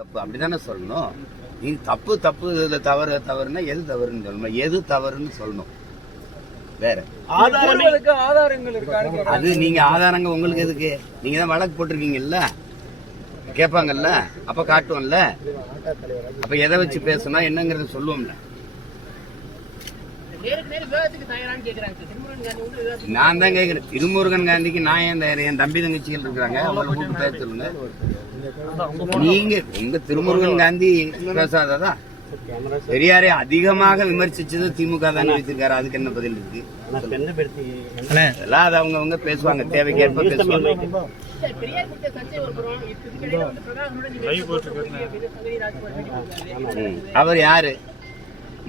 தப்பு அப்படிதானே சொல்லணும். நீ தப்பு தப்பு இதுல தவறு தவறுனா எது தவறுன்னு சொல்லணும், எது தவறுன்னு சொல்லணும். வேற ஆதாரங்கள் இருக்கு. அது நீங்க ஆதாரங்க உங்களுக்கு எதுக்கு? நீங்க தான் வழக்கு போட்டிருக்கீங்கல்ல, கேட்பாங்கல்ல, அப்ப காட்டுவோம்ல. அப்ப எதை வச்சு பேசணும் என்னங்கறத சொல்லுவோம்ல. நான் தான் கேட்கிறேன், திருமுருகன் காந்திக்கு நான் என் தம்பி தங்கச்சிகள் இருக்கிறாங்க, அவங்களை கூப்பிட்டு பேச சொல்லுங்க. நீங்க உங்க திருமுருகன் காந்தி பேசாததா? பெரியாரை அதிகமாக விமர்சிச்சது திமுக தான் வச்சிருக்காரு. அதுக்கு என்ன பதில் இருக்கு? அது அவங்க பேசுவாங்க, தேவைக்கேற்ப பேசுவாங்க. அவர் யாரு?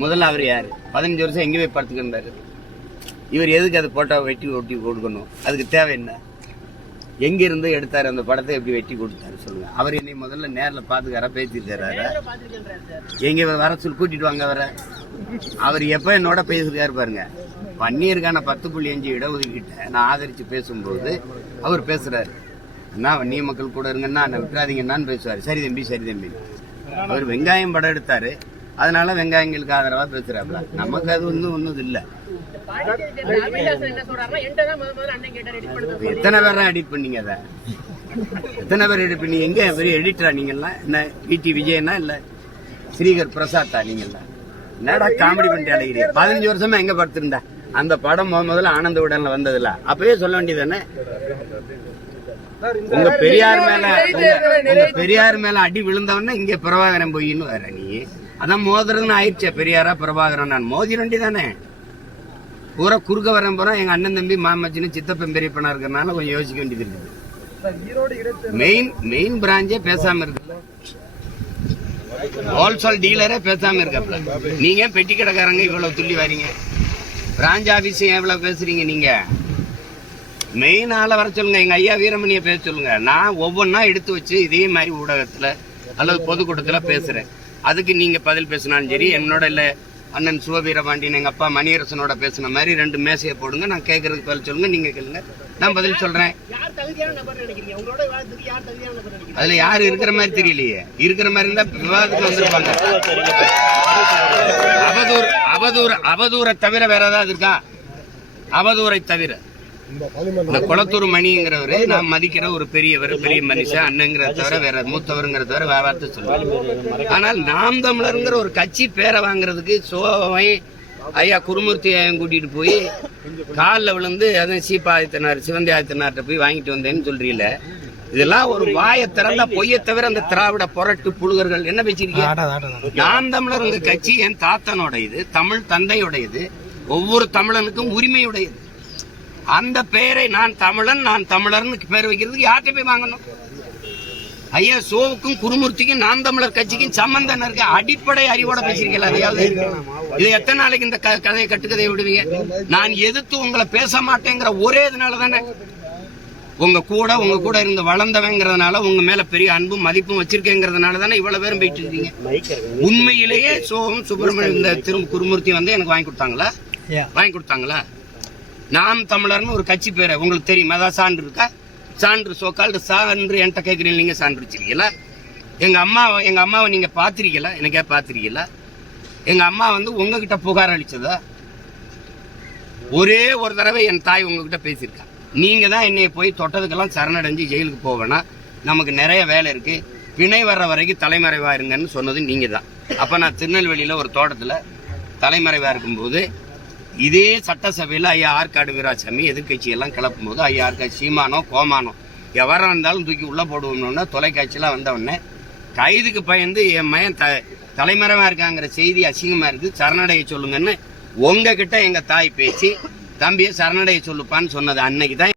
முதல்ல அவர் யாரு? 15 வருஷம் எங்க போய் படுத்துக்கிட்டாரு. இவர் எதுக்கு அதை போட்டோ வெட்டி ஒட்டி கொடுக்கணும்? அதுக்கு தேவை என்ன? எங்க இருந்து எடுத்தாரு அந்த படத்தை, எப்படி வெட்டி கொடுத்தாரு சொல்லுங்க. அவர் என்னை முதல்ல நேர்ல பாத்துக்காரா, பேசிருக்காரு. எங்க வர சொல்லி கூட்டிட்டு வாங்க வர. அவர் எப்ப என்னோட பேசிருக்காரு பாருங்க. வன்னியருக்கான 10.5 இடஒதுக்கீட்டை நான் ஆதரிச்சு பேசும்போது அவர் பேசுறாரு, நான் வன்னிய மக்கள் கூட இருங்கன்னா விட்டுறாதீங்கன்னு பேசுவாரு. சரி தம்பி சரி தம்பி. அவர் வெங்காயம் படம் எடுத்தாரு, அதனால வெங்காயங்களுக்கு ஆதரவா பேசுறாப்ல. நமக்கு அது ஒன்னும் இல்ல. எத்தனை பேர் எடிட் பண்ணீங்க? அதை எத்தனை பேர் எடிட் பண்ணி? எங்க பெரிய எடிட்டரா நீங்கெல்லாம்? என்ன வி.டி. விஜயனா இல்ல ஸ்ரீகர் பிரசாத்தா? நீங்கெல்லாம் என்னடா காமெடி பண்ணிட்டு அழைக்கிறீங்க? 15 வருஷமா எங்க படுத்திருந்தா அந்த படம் முதல்ல ஆனந்த விடன்ல வந்ததுல அப்பவே சொல்ல வேண்டியதானே. உங்க பெரியார் மேல அடி விழுந்தவன இங்க பிரபாகரன் போயின்னு வேற. நீ அதான் மோதுறதுன்னு ஆயிடுச்சே. பெரியாரா பிரபாகரன் நான் மோதி ரெண்டி தானே. பூரா குறுக்க வரேன் போறா. எங்க அண்ணன் தம்பி மாமச்சின்னு சித்தப்பன் பெரியப்பனா இருக்கிறனால கொஞ்சம் யோசிக்க வேண்டியது இருக்குது. மெயின் பிராஞ்சே பேசாம இருக்கு. ஹோல்சேல் டீலரே பேசாம இருக்கப்பல. நீங்க பெட்டி கடைக்காரங்க இவ்வளவு துள்ளி வரீங்க. பிராஞ்ச் ஆபீஸ் எவ்வளவு பேசுறீங்க? நீங்க மெயின் ஆளை வர சொல்லுங்க. எங்க ஐயா வீரமணியை பேச சொல்லுங்க. நான் ஒவ்வொன்னா எடுத்து வச்சு இதே மாதிரி ஊடகத்துல அல்லது பொதுக்கூட்டத்துல பேசுறேன். அதுக்கு நீங்க பதில் பேசினாலும் சரி, என்னோட இல்ல அண்ணன் சிவவீரபாண்டியன் எங்க அப்பா மணியரசனோட பேசின மாதிரி 2 மேசையை போடுங்க. நான் கேட்கறதுக்கு பதில் சொல்லுங்க, நீங்க கேளுங்க, நான் பதில் சொல்றேன். அதுல யாரு இருக்கிற மாதிரி தெரியலையே. இருக்கிற மாதிரி இருந்தா விவாதத்துக்கு வந்திருப்பாங்க. அவதூரை தவிர வேற ஏதாவது இருக்கா? அவதூரை தவிர இந்த குளத்தூர் மணிங்கிறவரு நான் மதிக்கிற ஒரு பெரியவர், பெரிய மனுஷன், அண்ணங்கிறத தவிர வேற மூத்தவருங்கிறத தவிர வேற வார்த்தை சொல்லுவாங்க. ஆனால் நாம் தமிழருங்கிற ஒரு கட்சி பேரை வாங்குறதுக்கு சோவை ஐயா குருமூர்த்தி கூட்டிட்டு போய் காலில் விழுந்து அதான் சீப்பா ஆதித்தனார் சிவந்தி ஆதித்தனார்ட்ட போய் வாங்கிட்டு வந்தேன்னு சொல்றீல. இதெல்லாம் ஒரு வாயை திறந்தா பொய்யை தவிர அந்த திராவிட புரட்டு புழுகர்கள் என்ன வச்சிருக்கீங்க? நாம் தமிழருங்க கட்சி என் தாத்தனோட இது, தமிழ் தந்தையுடையது, ஒவ்வொரு தமிழனுக்கும் உரிமையுடையது. அந்த பெயரை நான் தமிழன் நான் தமிழர்னு பேர் வைக்கிறதுக்கு யார்கிட்ட போய் வாங்கணும்? ஐயா சோவுக்கும் குருமூர்த்திக்கும் நாம் தமிழர் கட்சிக்கும் சம்பந்தம் இருக்க அடிப்படை அறிவோட பேசிருக்கீங்களா? அதையாவது இது எத்தனை நாளைக்கு இந்த கதையை கட்டுக்கதையை விடுவீங்க? நான் எதிர்த்து உங்களை பேச மாட்டேங்கிற ஒரே இதனால தானே. உங்க கூட இருந்து வளர்ந்தவங்கிறதுனால, உங்க மேல பெரிய அன்பும் மதிப்பும் வச்சிருக்கேங்கிறதுனால தானே இவ்வளவு பேரும் போயிட்டு இருக்கீங்க. உண்மையிலேயே சோகம் சுப்பிரமணியம் இந்த குருமூர்த்தி வந்து எனக்கு வாங்கி கொடுத்தாங்களா? நாம் தமிழர்னு ஒரு கட்சி பேரை உங்களுக்கு தெரியுமா? அதான் சான்று இருக்கா? சான்று சோக்கால்டு சான்று என்கிட்ட கேட்குறீங்க. நீங்க சான்று வச்சிருக்கீங்களா? எங்க அம்மாவை நீங்க பாத்திருக்கீங்களா? எனக்கே பாத்திருக்கீங்களா? எங்க அம்மா வந்து உங்ககிட்ட புகார் அளிச்சதா? ஒரே ஒரு தடவை என் தாய் உங்ககிட்ட பேசியிருக்கா. நீங்க தான் என்னைய போய் தொட்டதுக்கெல்லாம் சரணடைஞ்சு ஜெயிலுக்கு போவேனா, நமக்கு நிறைய வேலை இருக்கு, பிணை வர்ற வரைக்கும் தலைமறைவா இருங்கன்னு சொன்னது நீங்க தான். அப்ப நான் திருநெல்வேலியில ஒரு தோட்டத்துல தலைமறைவா இருக்கும்போது இதே சட்டசபையில் ஐயா ஆற்காடு வீராசாமி எதிர்கட்சி எல்லாம் கிளப்பும் போது ஐயா ஆற்காடு சீமானோ கோமானோ எவராக இருந்தாலும் தூக்கி உள்ள போடுவோம்னு தொலைக்காட்சியெல்லாம் வந்தவொடனே கைதுக்கு பயந்து என் மயன் தலைமறைவா இருக்காங்கிற செய்தி அசிங்கமா இருக்கு, சரணடைய சொல்லுங்கன்னு உங்ககிட்ட எங்க தாய் பேசி தம்பியை சரணடைய சொல்லுப்பான்னு சொன்னது அன்னைக்கு தான்.